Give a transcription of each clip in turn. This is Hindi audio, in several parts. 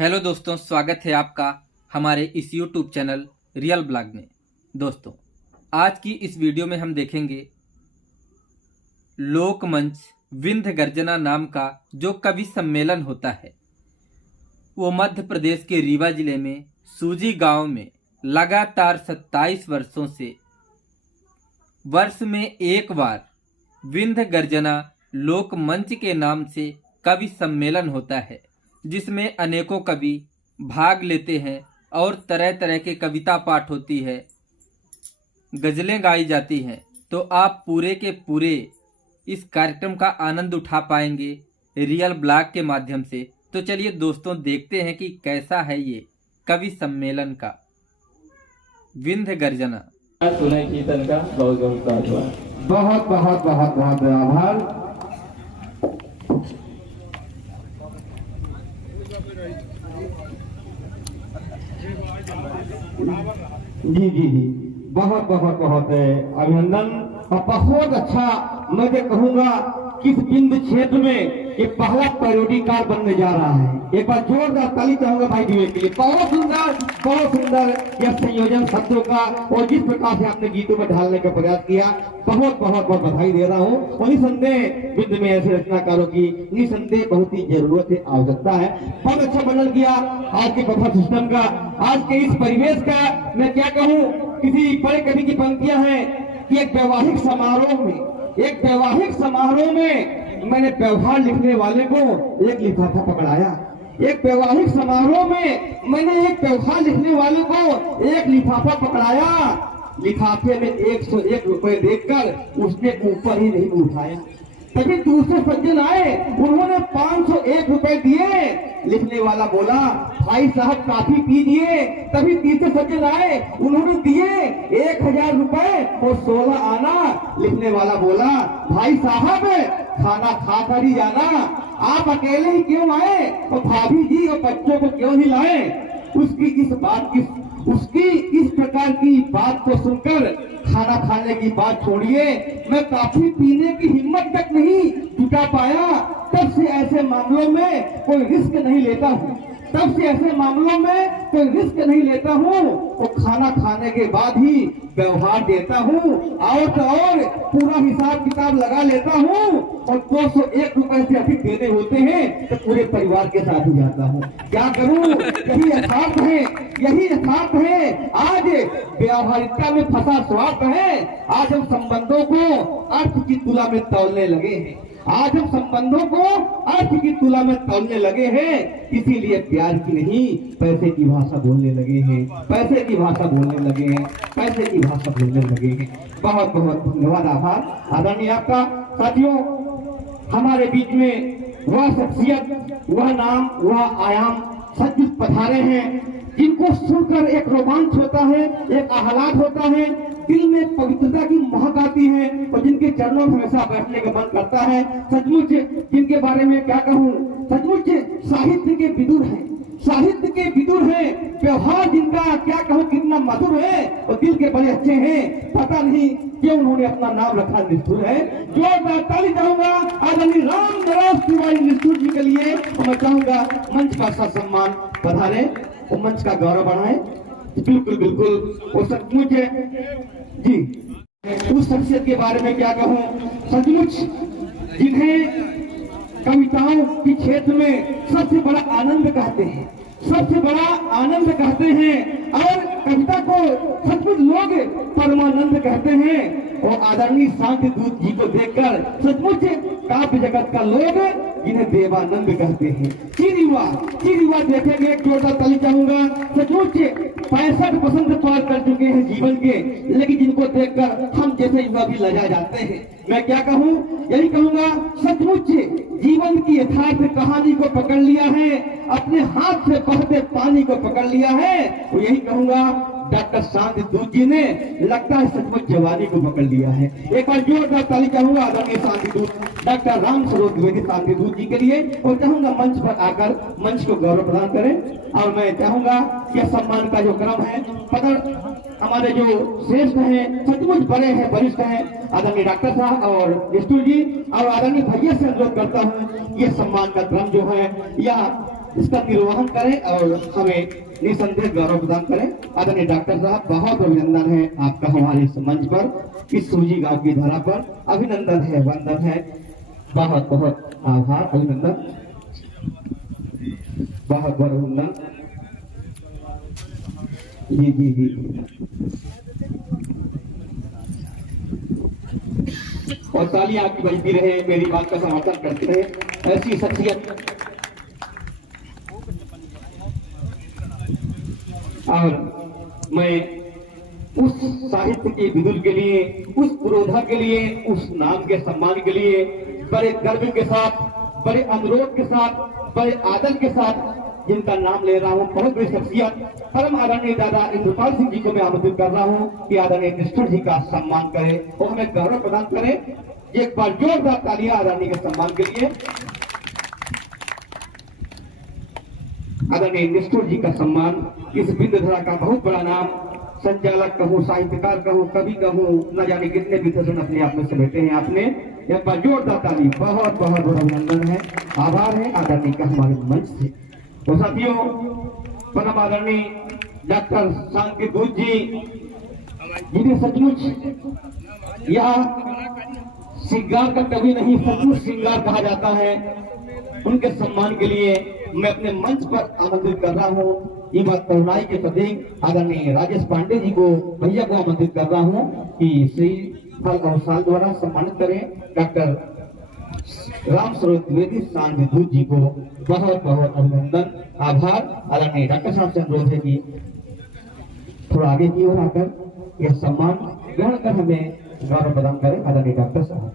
हेलो दोस्तों, स्वागत है आपका हमारे इस यूट्यूब चैनल रियल ब्लॉग में। दोस्तों, आज की इस वीडियो में हम देखेंगे लोकमंच विंध्य गर्जना नाम का जो कवि सम्मेलन होता है, वो मध्य प्रदेश के रीवा जिले में सूजी गांव में लगातार 27 वर्षों से वर्ष में एक बार विंध्य गर्जना लोकमंच के नाम से कवि सम्मेलन होता है, जिसमें अनेकों कवि भाग लेते हैं और तरह तरह के कविता पाठ होती है, गजलें गाई जाती हैं। तो आप पूरे के पूरे इस कार्यक्रम का आनंद उठा पाएंगे रियल ब्लॉग के माध्यम से। तो चलिए दोस्तों, देखते हैं कि कैसा है ये कवि सम्मेलन का विंध्य गर्जना। सुनाई कीर्तन का बहुत बहुत बहुत बहुत आभार। जी जी जी, बहुत बहुत बहुत अभिनंदन। और बहुत अच्छा, मैं तो कहूँगा किस बिंद क्षेत्र में ये पहला पैरोडी कार बनने जा रहा है। एक बार जोरदार ताली चाहूंगा भाई विवेक के लिए। बहुत सुंदर यह संयोजन शब्दों का, और जिस प्रकार से आपने गीतों में ढालने का प्रयास किया, बहुत बहुत बहुत बधाई दे रहा हूँ। और निसंदेह बिंद में ऐसे रचनाकारों की निसंदेह बहुत ही जरूरत है, आवश्यकता है। बहुत अच्छा वर्णन किया आज के बफर सिस्टम का, आज के इस परिवेश का। मैं क्या कहूँ, किसी बड़े कवि की पंक्तियां हैं कि एक वैवाहिक समारोह में मैंने व्यवहार लिखने वाले को एक लिफाफा पकड़ाया। एक वैवाहिक समारोह में मैंने एक व्यवहार लिखने वाले को एक लिफाफा पकड़ाया। लिफाफे में 101 रुपए देखकर उसने ऊपर ही नहीं उठाया। तभी दूसरे सज्जन आए, उन्होंने 501 रुपए दिए। लिखने वाला बोला, भाई साहब काफी पीजिए। तभी तीसरे सज्जन आए, उन्होंने दिए 1000 रुपए और 16 आना। लिखने वाला बोला, भाई साहब खाना खा कर ही जाना, आप अकेले ही क्यों आए, और भाभी जी और बच्चों को क्यों ही लाए। उसकी इस प्रकार की बात को सुनकर खाना खाने की बात छोड़िए, मैं काफी पीने की हिम्मत तक नहीं जुटा पाया। तब से ऐसे मामलों में कोई रिस्क नहीं लेता हूँ। वो खाना खाने के बाद ही व्यवहार देता हूँ, और तो और पूरा हिसाब किताब लगा लेता हूँ। और 201 रुपए से अधिक देने होते हैं तो पूरे परिवार के साथ ही जाता हूँ। क्या करूँ, यही यथार्थ है। आज व्यावहारिकता में फंसा स्वार्थ है। आज हम संबंधों को अर्थ की तुला में तौलने लगे हैं। इसीलिए प्यार की नहीं, पैसे की भाषा बोलने लगे हैं। बहुत बहुत धन्यवाद, आभार, आदरणीय आपका। साथियों, हमारे बीच में वह शख्सियत, वह नाम, वह आयाम सचमुच पधारे हैं, जिनको सुनकर एक रोमांच होता है, एक आह्लाद होता है, दिल में पवित्रता की महक आती है, और जिनके चरणों में हमेशा बैठने का मन करता है। सचमुच जिनके बारे में क्या कहूँ, सचमुच साहित्य के विदुर हैं। व्यवहार जिनका क्या कहूँ कितना मधुर है, और दिल के बड़े अच्छे हैं। पता नहीं क्यों उन्होंने अपना नाम रखा निष्ठुर है। जोरदार ताली चाहूंगा आदरणीय राम नरेश तिवारी निष्ठुर जी के लिए। और मैं चाहूंगा मंच का सम्मान पधारे और मंच का गौरव बढ़ाए। बिल्कुल वो सचमुच जी, उस शख्सियत के बारे में क्या कहूँ, सचमुच जिन्हें कविताओं के क्षेत्र में सबसे बड़ा आनंद कहते हैं, और कविता को सचमुच लोग परमानंद कहते हैं। और आदरणीय शांति दूत जी को देखकर सचमुच काव्य जगत का लोग जिन्हें देवानंद कहते हैं। चिर देखेंगे, एक जोरदार ताली चाहूंगा। सचमुच 65 वसंत पार कर चुके हैं जीवन के, लेकिन जिनको देखकर हम जैसे युवा भी लजा जाते हैं। मैं क्या कहूँ, यही कहूँगा, सचमुच जीवन की यथार्थ कहानी को पकड़ लिया है, अपने हाथ से बहते पानी को पकड़ लिया है। और यही कहूँगा, डॉक्टर शांति दूत जी ने लगता है सचमुच जवानी को पकड़ लिया है। एक बार जोरदार ताली चाहूंगा आदरणीय शांति दूत डॉक्टर राम स्वरूप द्विवेदी शांति दूत जी के लिए। और चाहूंगा मंच पर आकर मंच को गौरव प्रदान करें। और मैं चाहूंगा यह सम्मान का जो क्रम है, हमारे जो श्रेष्ठ हैं, सचमुच बड़े हैं, वरिष्ठ हैं, आदरणीय डॉक्टर साहब और निष्ठुर जी और आदरणीय भैया से अनुरोध करता हूँ, ये सम्मान का क्रम जो है यह इसका निर्वहन करें और हमें निसंदेह गौरव प्रदान करें। आदरणीय डॉक्टर साहब, बहुत अभिनंदन है आपका हमारे इस मंच पर, इस सूजी गांव की धरा पर। अभिनंदन है, वंदन है, बहुत बहुत आभार, अभिनंदन, बहुत बहुत अभिनंदन। जी जी जी, और तालियां आपकी बजती रहे, मेरी बात का समर्थन करते रहे। ऐसी शख्सियत और मैं उस साहित्य के विदुर के लिए, उस पुरोधा के लिए, उस नाम के सम्मान के लिए बड़े गर्व के साथ, बड़े अनुरोध के साथ, बड़े आदर के साथ जिनका नाम ले रहा हूँ, बहुत बड़ी शख्सियत परम आदरणीय दादा इंद्रपाल सिंह जी को मैं आमंत्रित कर रहा हूँ कि आदरणीय निष्ठुर जी का सम्मान करें और हमें गौरव प्रदान करें। एक बार जोरदार तालियां आदरणीय के सम्मान के लिए। आदरणीय निष्ठुर जी का सम्मान, इस बिंदधरा का बहुत बड़ा नाम, संचालक कहूँ, साहित्यकार कहूँ, कवि कहूँ, न जाने कितने विशेषण अपने आप में समेटे हैं आपने। एक बार जोरदार ताली, बहुत बहुत बहुत अभिनंदन है, आभार है आदरणीय का हमारे मंच से। तो साथियों, परम आदरणीय डॉक्टर सांकेत दूत जी, जिन्हें सचमुच यह श्रृंगार का कवि नहीं, सचमुच श्रृंगार कहा जाता है, उनके सम्मान के लिए मैं अपने मंच पर आमंत्रित कर रहा हूँ। ये बात करुणाई के प्रतीक आदरणीय राजेश पांडे जी को, भैया को आमंत्रित कर रहा हूँ कि श्री फल और साल द्वारा सम्मानित करें डॉक्टर राम स्वरूप द्विवेदी सांकेत दूत जी को। बहुत बहुत अभिनंदन, आभार। आदरणीय डॉक्टर साहब से अनुरोध है कि थोड़ा आगे की ओर आकर यह सम्मान ग्रहण कर हमें गौरव प्रदान करें। आदरणीय डॉक्टर साहब,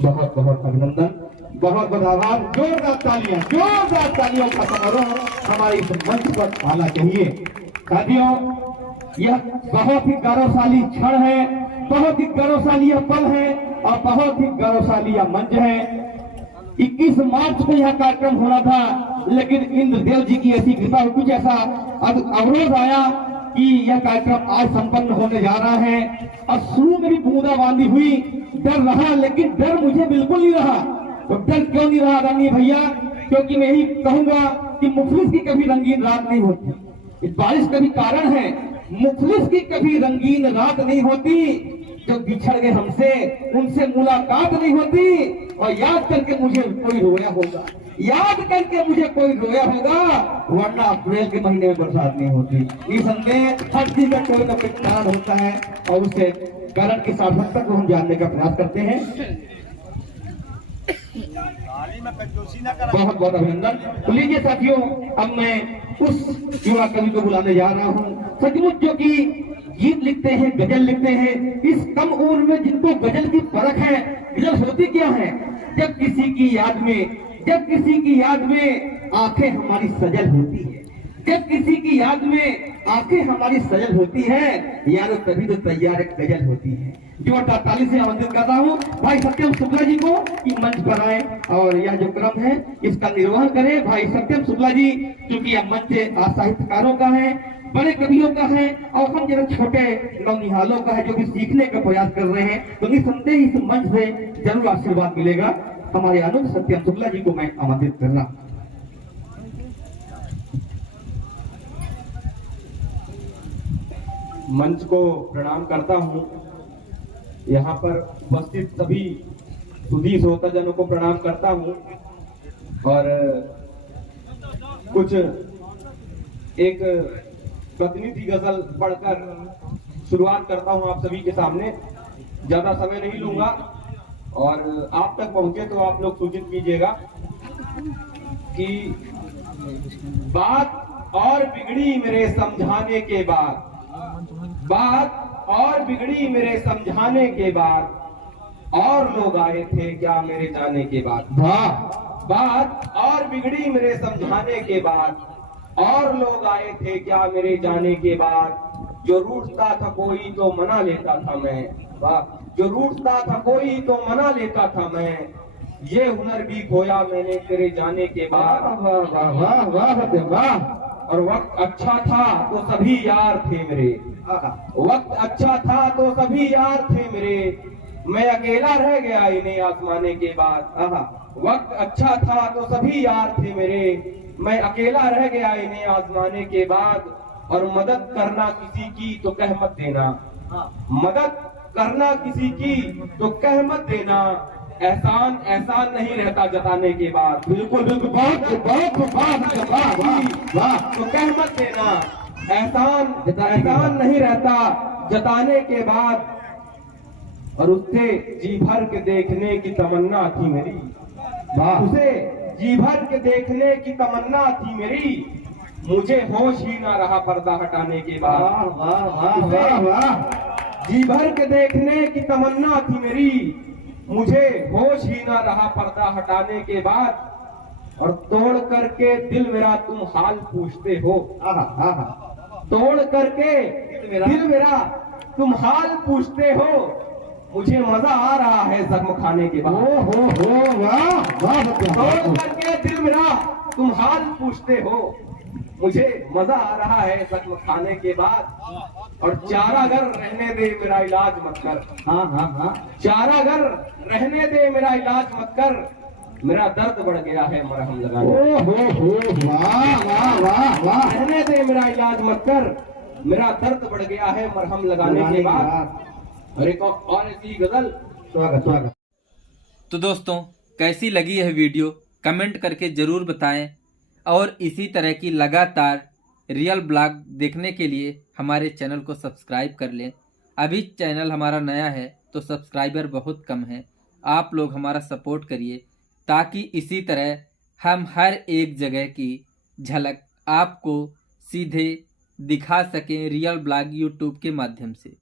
बहुत बहुत अभिनंदन, बहुत बहुत आभार। जोरदार तालियों का समारोह हमारे इस मंच पर आना चाहिए। साथियों, यह बहुत ही गौरवशाली क्षण है, बहुत ही गौरवशाली यह पल है और बहुत ही गौरवशाली यह मंच है। 21 मार्च को यह कार्यक्रम होना था, लेकिन इंद्रदेव जी की ऐसी कृपा, कुछ ऐसा अवरोध आया कि यह कार्यक्रम आज संपन्न होने जा रहा है। और शुरू में भी बूंदाबांदी हुई, डर रहा, लेकिन डर मुझे बिल्कुल नहीं रहा। तो डर क्यों नहीं रहा रानी भैया? क्योंकि मैं यही कहूंगा कि मुफलिस की कभी रंगीन रात नहीं होती। इस बारिश का भी कारण है, मुफलिस की कभी रंगीन रात नहीं होती। जो बिछड़ गए हमसे, उनसे मुलाकात नहीं होती। और याद करके मुझे कोई रोया होगा, याद करके मुझे कोई रोया होगा, वरना अप्रैल के महीने में बरसात नहीं होती। निसंदेह हर चीज का कोई ना कोई कारण होता है और उससे कारण की सार्थकता को हम जानने का प्रयास करते हैं। बहुत बहुत अभिनंदन। तो लीजिए साथियों, अब मैं उस युवा कवि को बुलाने जा रहा हूँ, सचमुच जो कि गीत लिखते हैं, गजल लिखते हैं, इस कम उम्र में जिनको गजल की परख है। गजल होती क्या है? जब किसी की याद में आंखें हमारी सजल होती है, जब किसी की याद में आंखें हमारी सजल होती है, यारो तभी तो तैयार एक गजल होती है। जोरदार ताली से आमंत्रित करता हूँ भाई सत्यम शुक्ला जी को कि मंच पर आए और यह जो क्रम है इसका निर्वहन करें। भाई सत्यम शुक्ला जी, क्योंकि यह मंच साहित्यकारों का है, बड़े कवियों का है और हम जरा छोटे नौनिहालों का है जो भी सीखने का प्रयास कर रहे हैं। तो निसंदेह इस मंच से जरूर आशीर्वाद मिलेगा। हमारे अनुज सत्यम शुक्ला जी को मैं आमंत्रित कर रहा हूँ। मंच को प्रणाम करता हूँ। यहाँ पर उपस्थित सभी सुधी श्रोताजनों को प्रणाम करता हूँ और कुछ एक प्रतिनिधि गजल पढ़कर शुरुआत करता हूँ आप सभी के सामने। ज्यादा समय नहीं लूंगा और आप तक पहुंचे तो आप लोग सूचित कीजिएगा कि बात और बिगड़ी मेरे समझाने के बाद, बात और बिगड़ी मेरे समझाने के बाद, और लोग आए थे क्या मेरे जाने के बाद। वाह! बात और बिगड़ी मेरे समझाने के बाद, और लोग आए थे क्या मेरे जाने के बाद। जो रूठता था कोई तो मना लेता था मैं, वाह! जो रूठता था कोई तो मना लेता था मैं, ये हुनर भी खोया मैंने तेरे जाने के बाद। वाह वाह वाह वाह सत्यम वाह! और वक्त अच्छा था तो सभी यार थे मेरे, वक्त अच्छा था तो सभी यार थे मेरे, मैं अकेला रह गया इन्हें आजमाने के बाद। वक्त अच्छा था तो सभी यार थे मेरे, मैं अकेला रह गया इन्हें आजमाने के बाद। और मदद करना किसी की तो कह मत देना, मदद करना किसी की तो कह मत देना, एहसान एहसान नहीं रहता जताने के बाद। बिल्कुल बिल्कुल, बहुत तो कह मत देना, एहसान एहसान नहीं रहता जताने के बाद। और उससे जी भर के देखने की तमन्ना थी मेरी, उसे जी भर के देखने की तमन्ना थी मेरी, मुझे होश ही ना रहा पर्दा हटाने के बाद। जी भर के देखने की तमन्ना थी मेरी, मुझे होश ही ना रहा पर्दा हटाने के बाद। और तोड़ करके दिल मेरा तुम हाल पूछते हो, तोड़ करके दिल मेरा तुम हाल पूछते हो, मुझे मजा आ रहा है जख्म खाने के बाद। तोड़ करके दिल मेरा तुम हाल पूछते हो, मुझे मजा आ रहा है जख्म खाने के बाद। और चारागर रहने दे मेरा इलाज मत कर, चारागर रहने दे मेरा इलाज मत कर, मेरा दर्द बढ़ गया है मरहम लगाने। रहने दे मेरा इलाज मत कर, मेरा दर्द बढ़ गया है मरहम लगाने के बाद। और एक और ऐसी गजल। स्वागत। तो दोस्तों, कैसी लगी यह वीडियो कमेंट करके ज़रूर बताएं, और इसी तरह की लगातार रियल ब्लॉग देखने के लिए हमारे चैनल को सब्सक्राइब कर लें। अभी चैनल हमारा नया है तो सब्सक्राइबर बहुत कम है, आप लोग हमारा सपोर्ट करिए ताकि इसी तरह हम हर एक जगह की झलक आपको सीधे दिखा सकें रियल ब्लॉग यूट्यूब के माध्यम से।